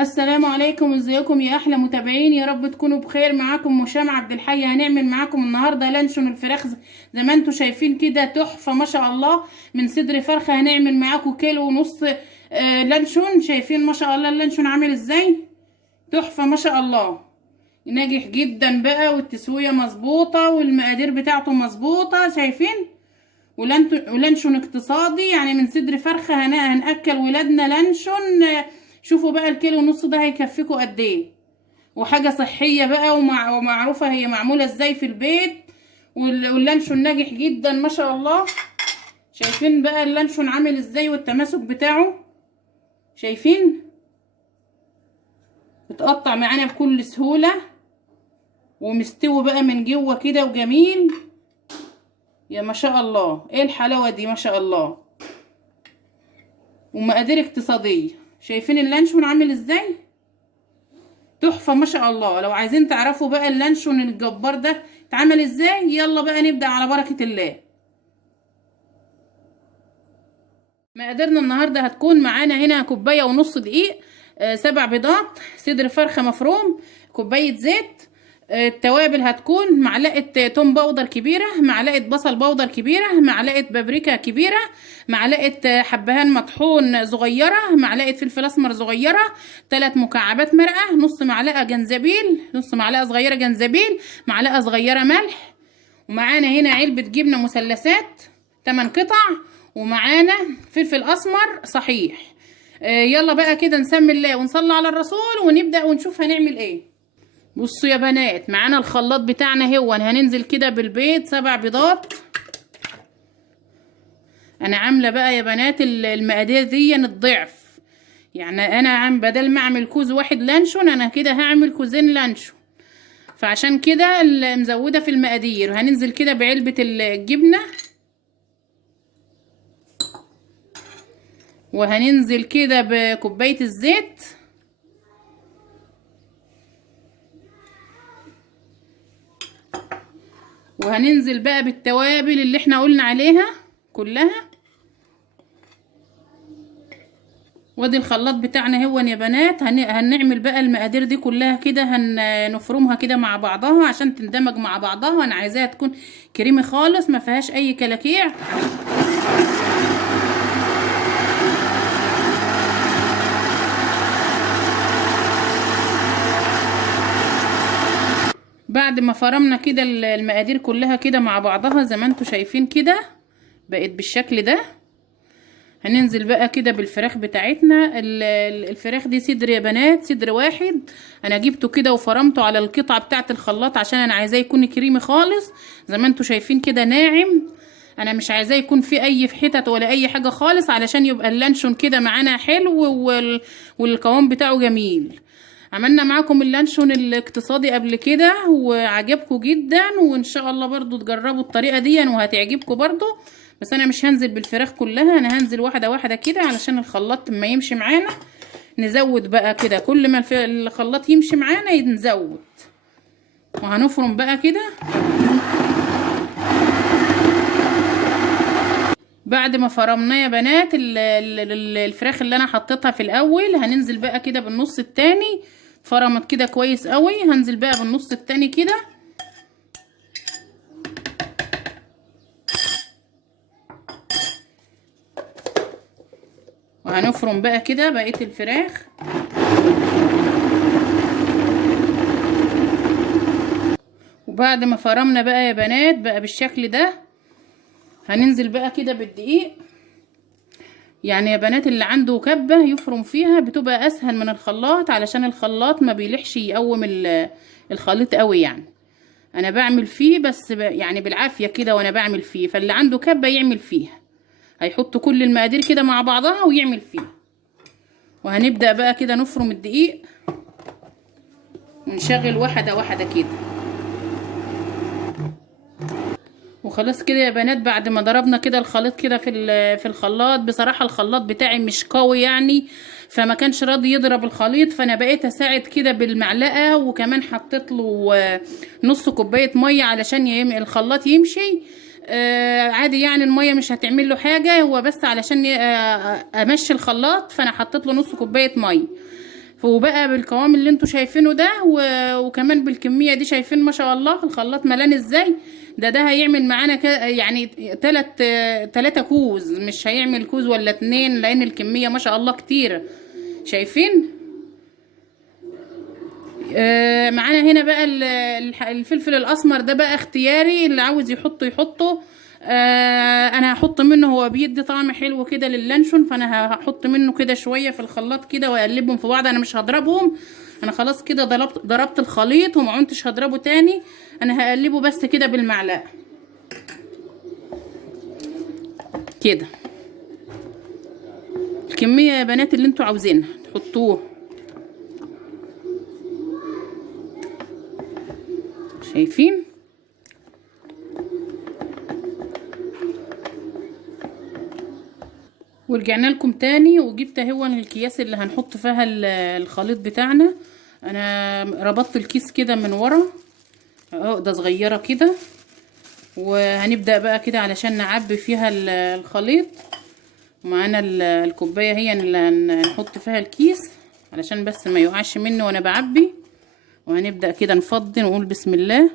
السلام عليكم، ازيكم يا احلى متابعين؟ يا رب تكونوا بخير. معاكم مشام عبد الحي. هنعمل معاكم النهارده لانشون الفراخ زي ما انتم شايفين كده، تحفه ما شاء الله. من صدر فرخه هنعمل معاكم كيلو ونص لانشون. شايفين ما شاء الله اللانشون عامل ازاي؟ تحفه ما شاء الله، ناجح جدا بقى، والتسويه مظبوطه والمقادير بتاعته مظبوطه. شايفين؟ ولانشون اقتصادي، يعني من صدر فرخه هنأكل ولادنا لانشون. شوفوا بقى الكيلو ونص ده هيكفيكوا قد ايه، وحاجه صحيه بقى ومعروفه هي معموله ازاي في البيت. واللانشون ناجح جدا ما شاء الله. شايفين بقى اللانشون عامل ازاي والتماسك بتاعه؟ شايفين؟ بتقطع معانا بكل سهوله، ومستوي بقى من جوه كده وجميل. يا ما شاء الله، ايه الحلاوه دي ما شاء الله، ومقادير اقتصاديه. شايفين اللانشون عامل ازاي؟ تحفه ما شاء الله. لو عايزين تعرفوا بقى اللانشون الجبار ده اتعمل ازاي، يلا بقى نبدأ على بركة الله. مقاديرنا النهارده هتكون معانا هنا كوبايه ونص دقيق، 7 بيضات، صدر فرخه مفروم، كوبايه زيت. التوابل هتكون معلقه توم باودر كبيره، معلقه بصل باودر كبيره، معلقه بابريكا كبيره، معلقه حبهان مطحون صغيره، معلقه فلفل اسمر صغيره، 3 مكعبات مرقه، نص معلقه جنزبيل، نص معلقه صغيره جنزبيل، معلقه صغيره ملح. ومعانا هنا علبه جبنه مثلثات 8 قطع، ومعانا فلفل اسمر صحيح. يلا بقى كده نسمي الله ونصلي على الرسول ونبدأ ونشوف هنعمل ايه. بصوا يا بنات، معانا الخلاط بتاعنا هو هننزل كده بالبيض 7 بيضات. انا عامله بقى يا بنات المقادير دي الضعف، يعني انا بدل ما اعمل كوز واحد لانشون انا كده هعمل كوزين لانشون، فعشان كده مزوده في المقادير. وهننزل كده بعلبه الجبنه، وهننزل كده بكوبايه الزيت، وهننزل بقى بالتوابل اللي احنا قلنا عليها كلها. وادي الخلاط بتاعنا هو يا بنات. هنعمل بقى المقادير دي كلها كده، هنفرمها كده مع بعضها عشان تندمج مع بعضها. انا عايزاها تكون كريمي خالص، ما فيهاش اي كلاكيع. بعد ما فرمنا كده المقادير كلها كده مع بعضها زي ما انتوا شايفين كده بقت بالشكل ده، هننزل بقى كده بالفراخ بتاعتنا. الفراخ دي صدر يا بنات، صدر واحد انا جبته كده وفرمته على القطعه بتاعه الخلاط عشان انا عايزاه يكون كريمي خالص زي ما انتوا شايفين كده ناعم. انا مش عايزاه يكون فيه اي حتت ولا اي حاجه خالص، علشان يبقى اللانشون كده معانا حلو والقوام بتاعه جميل. عملنا معاكم اللانشون الاقتصادي قبل كده وعجبكم جدا، وان شاء الله برضو تجربوا الطريقه دي وهتعجبكم برضو. بس انا مش هنزل بالفراخ كلها، انا هنزل واحده واحده كده علشان الخلاط ما يمشي معانا. نزود بقى كده كل ما الخلاط يمشي معانا نزود، وهنفرم بقى كده. بعد ما فرمناه يا بنات الفراخ اللي انا حطيتها في الاول، هننزل بقى كده بالنص التاني. فرمت كده كويس قوي، هنزل بقى بالنص التاني كده، وهنفرم بقى كده بقية الفراخ. وبعد ما فرمنا بقى يا بنات بقى بالشكل ده، هننزل بقى كده بالدقيق. يعني يا بنات اللي عنده كبة يفرم فيها بتبقى اسهل من الخلاط، علشان الخلاط ما بيلحش يقوم الخليط قوي. يعني انا بعمل فيه بس يعني بالعافية كده وانا بعمل فيه، فاللي عنده كبة يعمل فيها، هيحط كل المقادير كده مع بعضها ويعمل فيها. وهنبدأ بقى كده نفرم الدقيق ونشغل واحدة واحدة كده. وخلاص كده يا بنات، بعد ما ضربنا كده الخليط كده في الخلاط، بصراحة الخلاط بتاعي مش قوي يعني، فما كانش راضي يضرب الخليط، فانا بقيت اساعد كده بالمعلقة، وكمان حطيت له نص كوباية مية علشان الخلاط يمشي. عادي يعني، المية مش هتعمل له حاجة، هو بس علشان امشي الخلاط، فانا حطيت له نص كوباية مية. وبقى بالقوام اللي انتوا شايفينه ده وكمان بالكميه دي، شايفين ما شاء الله الخلاط ملان ازاي. ده هيعمل معانا يعني تلاتة كوز، مش هيعمل كوز ولا اتنين، لان الكميه ما شاء الله كتيره. شايفين؟ معانا هنا بقى الفلفل الاسمر ده بقى اختياري، اللي عاوز يحطه. انا هحط منه، هو بيدي طعم حلو كده للانشون، فانا هحط منه كده شويه في الخلاط كده واقلبهم في بعض. انا مش هضربهم، انا خلاص كده ضربت الخليط وما عدتش هضربه تاني. انا هقلبه بس كده بالمعلقه كده. الكميه يا بنات اللي انتوا عاوزينها تحطوه. شايفين؟ ورجعنا لكم تاني، وجبت اهو الكياس اللي هنحط فيها الخليط بتاعنا. انا ربطت الكيس كده من ورا عقده صغيره كده، وهنبدا بقى كده علشان نعبي فيها الخليط. ومعانا الكوبايه هي اللي هنحط فيها الكيس علشان بس ما يوقعش مني وانا بعبي. وهنبدا كده نفضي ونقول بسم الله.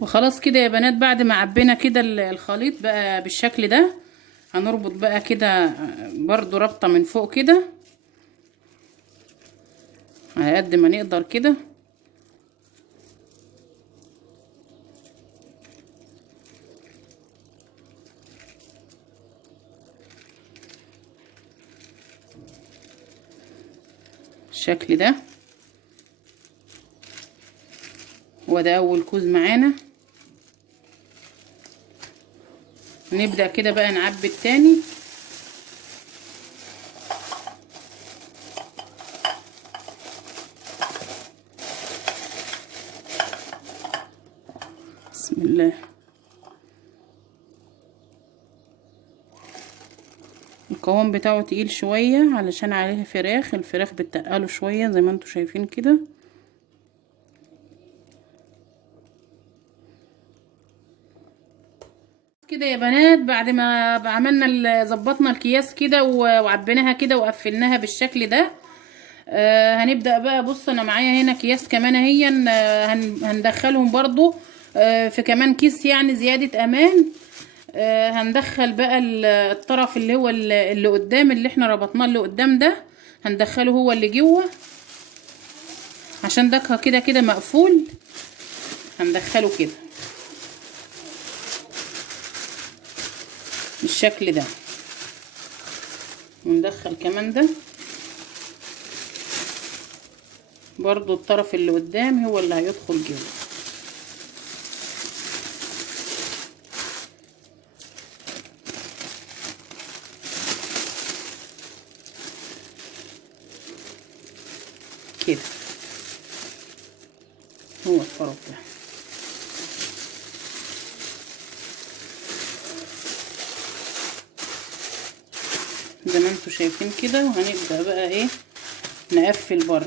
وخلاص كده يا بنات، بعد ما عبينا كده الخليط بقى بالشكل ده، هنربط بقى كده برضو ربطة من فوق كده على قد ما نقدر كده. بالشكل ده. وده اول كوز معانا. نبدأ كده بقى نعبي التاني. بسم الله. القوام بتاعه تقيل شوية علشان عليه فراخ، الفراخ بتقله شوية زي ما انتوا شايفين كده. كده يا بنات، بعد ما عملنا ظبطنا الكياس كده وعبيناها كده وقفلناها بالشكل ده، هنبدأ بقى. بص انا معايا هنا اكياس كمان اهي، هندخلهم برضو في كمان كيس يعني زيادة امان. هندخل بقى الطرف اللي هو اللي قدام، اللي احنا ربطناه اللي قدام ده، هندخله هو اللي جوه عشان ده كده كده مقفول. هندخله كده بالشكل ده، وندخل كمان ده برضو الطرف اللي قدام هو اللي هيدخل جوه كده. هو الطرف ده زي ما انتوا شايفين كده. وهنبدأ بقى ايه، نقفل برضه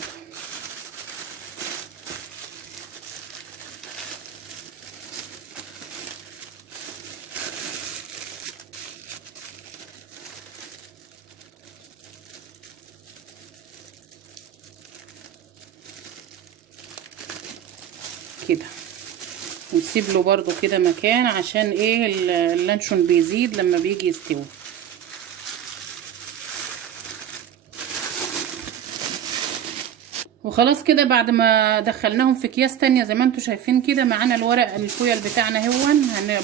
كده، ونسيب له برضو كده مكان عشان ايه اللانشون بيزيد لما بيجي يستوي. وخلاص كده بعد ما دخلناهم في اكياس تانية زي ما انتوا شايفين كده، معانا الورق الفويل بتاعنا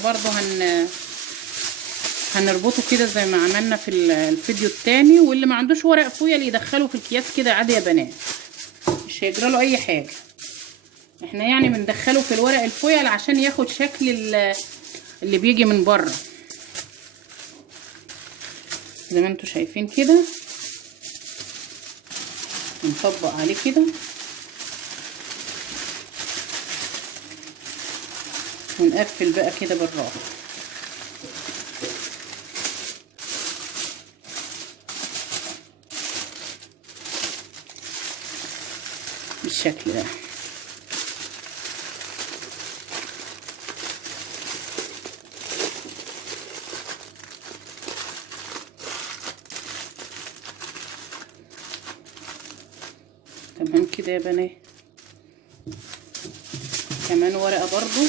برضو هنربطه كده زي ما عملنا في الفيديو التاني. واللي ما عندوش ورق فويل يدخله في الكياس كده عادي يا بنات، مش هيجرى له اي حاجه. احنا يعني بندخله في الورق الفويل عشان ياخد شكل اللي بيجي من بره زي ما انتوا شايفين كده. نطبق عليه كده ونقفل بقى كده بالراحه بالشكل ده. كده يا بنات. كمان ورقة برضو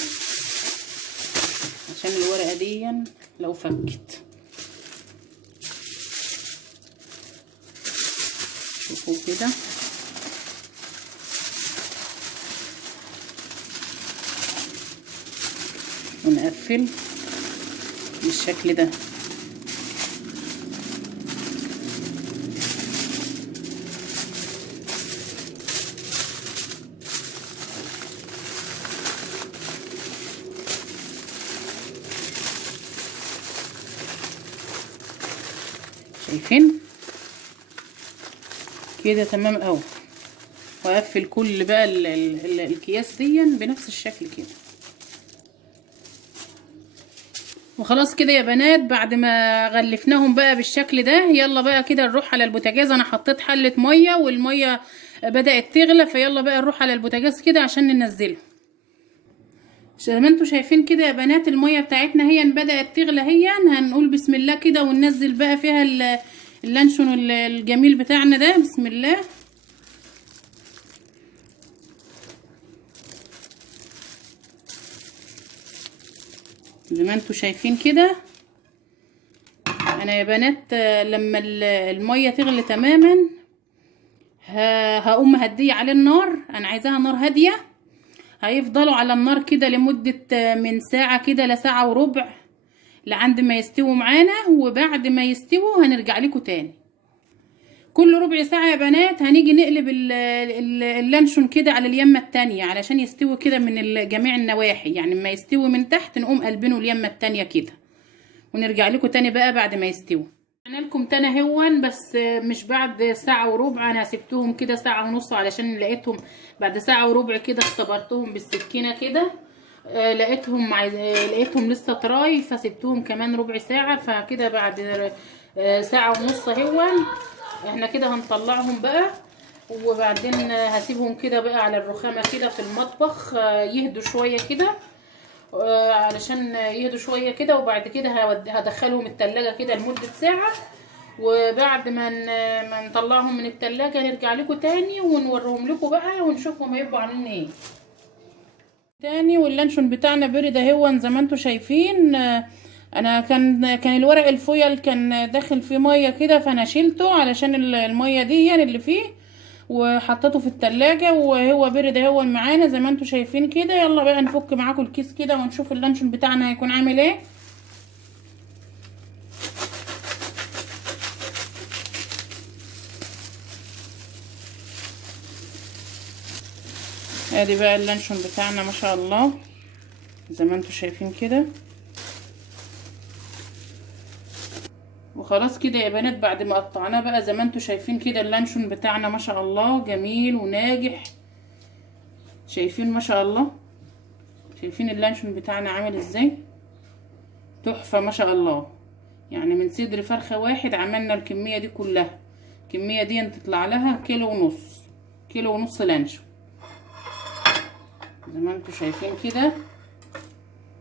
عشان الورقة دي لو فكت. شوفوا كده ونقفل بالشكل ده. شايفين كده تمام قوي. واقفل كل بقى الأكياس دي بنفس الشكل كده. وخلاص كده يا بنات، بعد ما غلفناهم بقى بالشكل ده، يلا بقى كده نروح على البوتاجاز. انا حطيت حلة مية والمية بدأت تغلى، فيلا بقى نروح على البوتاجاز كده عشان ننزلها. زي ما انتوا شايفين كده يا بنات، المية بتاعتنا هي بدأت تغلى. هي هنقول بسم الله كده وننزل بقى فيها اللانشون الجميل بتاعنا ده. بسم الله. زي ما انتوا شايفين كده. انا يا بنات لما المية تغلي تماما هقوم مهديه على النار. انا عايزاها نار هادية. هيفضلوا على النار كده لمدة من ساعة كده لساعة وربع لعند ما يستووا معانا. وبعد ما يستووا هنرجع لكم تاني. كل ربع ساعة يا بنات هنيجي نقلب اللانشون كده على اليمة التانية علشان يستوي كده من جميع النواحي. يعني ما يستوي من تحت نقوم قلبينه اليمة التانية كده ونرجع لكم تاني بقى بعد ما يستوي. انا لكم تاني هون بس مش بعد ساعة وربع. انا سبتهم كده ساعة ونص علشان لقيتهم بعد ساعة وربع كده اختبرتهم بالسكينة كده. لقيتهم لسه طراي، فسبتهم كمان ربع ساعة. فكده بعد ساعة ونص هون احنا كده هنطلعهم بقى. وبعدين هسيبهم كده بقى على الرخامة كده في المطبخ يهدوا شوية كده، علشان يهدوا شوية كده. وبعد كده هدخلهم التلاجة كده لمدة ساعة. وبعد ما نطلعهم من التلاجة نرجع لكم تاني ونوريهم لكم بقى ونشوفهم هيبقوا عاملين ايه تاني. واللانشون بتاعنا برد اهو زي ما انتوا شايفين. انا كان الورق الفويل كان داخل فيه ميه كده، فانا شيلته علشان الميه دي يعني اللي فيه، وحطيته في التلاجة وهو برد اهو معانا زي ما انتوا شايفين كده. يلا بقى نفك معاكم الكيس كده ونشوف اللانشون بتاعنا هيكون عامل ايه. ادي بقى اللانشون بتاعنا ما شاء الله زي ما انتوا شايفين كده. وخلاص كده يا بنات بعد ما قطعناه بقى زي ما انتوا شايفين كده اللانشون بتاعنا ما شاء الله جميل وناجح. شايفين ما شاء الله. شايفين اللانشون بتاعنا عامل ازاي؟ تحفة ما شاء الله. يعني من صدر فرخة واحد عملنا الكمية دي كلها. الكمية دي تطلع لها كيلو ونص لانشون زي ما انتوا شايفين كده.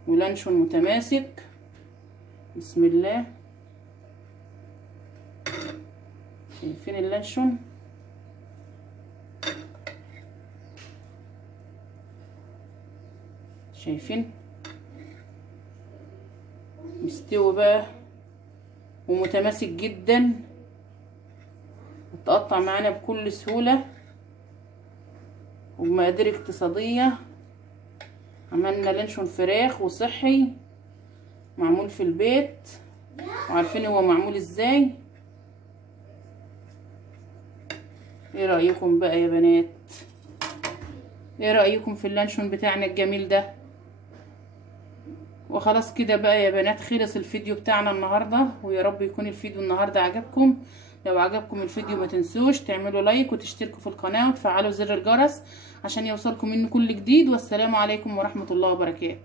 ولانشون متماسك بسم الله. شايفين اللانشون؟ شايفين مستوي بقى ومتماسك جدا، متقطع معانا بكل سهولة وبمقادير اقتصادية. عملنا لانشون فراخ وصحي معمول في البيت وعارفين هو معمول ازاي. ايه رأيكم بقى يا بنات؟ ايه رأيكم في اللانشون بتاعنا الجميل ده؟ وخلاص كده بقى يا بنات خلص الفيديو بتاعنا النهاردة. ويا رب يكون الفيديو النهاردة عجبكم. لو عجبكم الفيديو ما تنسوش تعملوا لايك وتشتركوا في القناة وتفعلوا زر الجرس عشان يوصلكم منه كل جديد. والسلام عليكم ورحمة الله وبركاته.